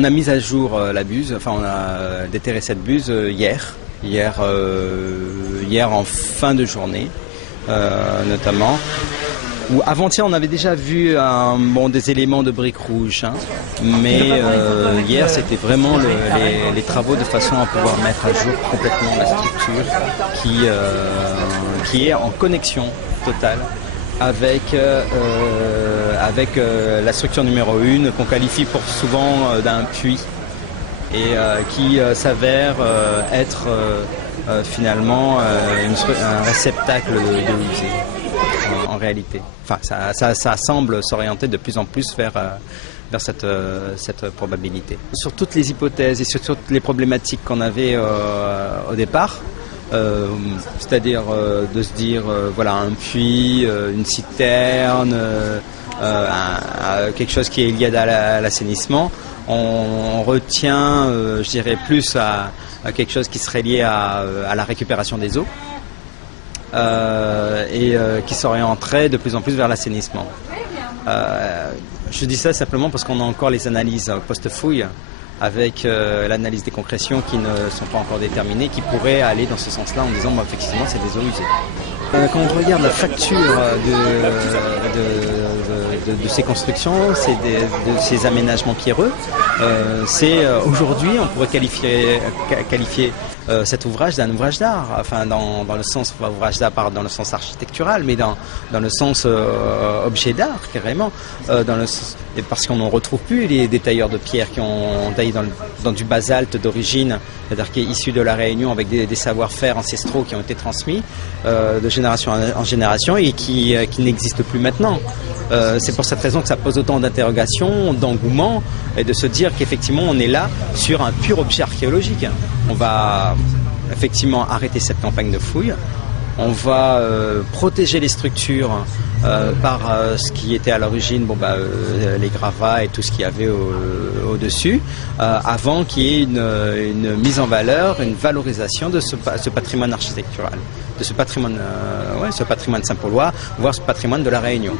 On a mis à jour la buse, enfin on a déterré cette buse hier en fin de journée notamment. Ou avant-hier on avait déjà vu des éléments de briques rouges, hein, mais hier c'était vraiment les travaux de façon à pouvoir mettre à jour complètement la structure qui est en connexion totale avec la structure numéro 1 qu'on qualifie souvent d'un puits et qui s'avère être finalement un réceptacle d'eau usée en réalité. Enfin, ça semble s'orienter de plus en plus vers cette probabilité. Sur toutes les hypothèses et sur toutes les problématiques qu'on avait au départ, c'est-à-dire de se dire voilà, un puits, une citerne, quelque chose qui est lié à l'assainissement, on retient, je dirais, plus à quelque chose qui serait lié à la récupération des eaux et qui s'orienterait de plus en plus vers l'assainissement. Je dis ça simplement parce qu'on a encore les analyses post-fouille avec l'analyse des concrétions qui ne sont pas encore déterminées, qui pourraient aller dans ce sens-là en disant effectivement c'est des eaux usées. Quand on regarde la facture de ces constructions, de ces aménagements pierreux, c'est aujourd'hui on pourrait qualifier cet ouvrage d'un ouvrage d'art, enfin dans le sens ouvrage d'art, pas dans le sens architectural, mais dans le sens objet d'art carrément, parce qu'on n'en retrouve plus des tailleurs de pierre qui ont taillé dans du basalte d'origine, c'est-à-dire qui est issu de la Réunion avec des savoir-faire ancestraux qui ont été transmis de génération en génération et qui n'existent plus maintenant. C'est pour cette raison que ça pose autant d'interrogations, d'engouement et de se dire qu'effectivement on est là sur un pur objet archéologique. On va effectivement arrêter cette campagne de fouilles, on va protéger les structures par ce qui était à l'origine, les gravats et tout ce qu'il y avait au-dessus, avant qu'il y ait une mise en valeur, une valorisation de ce patrimoine architectural, de ce patrimoine saint-paulois, voire ce patrimoine de la Réunion.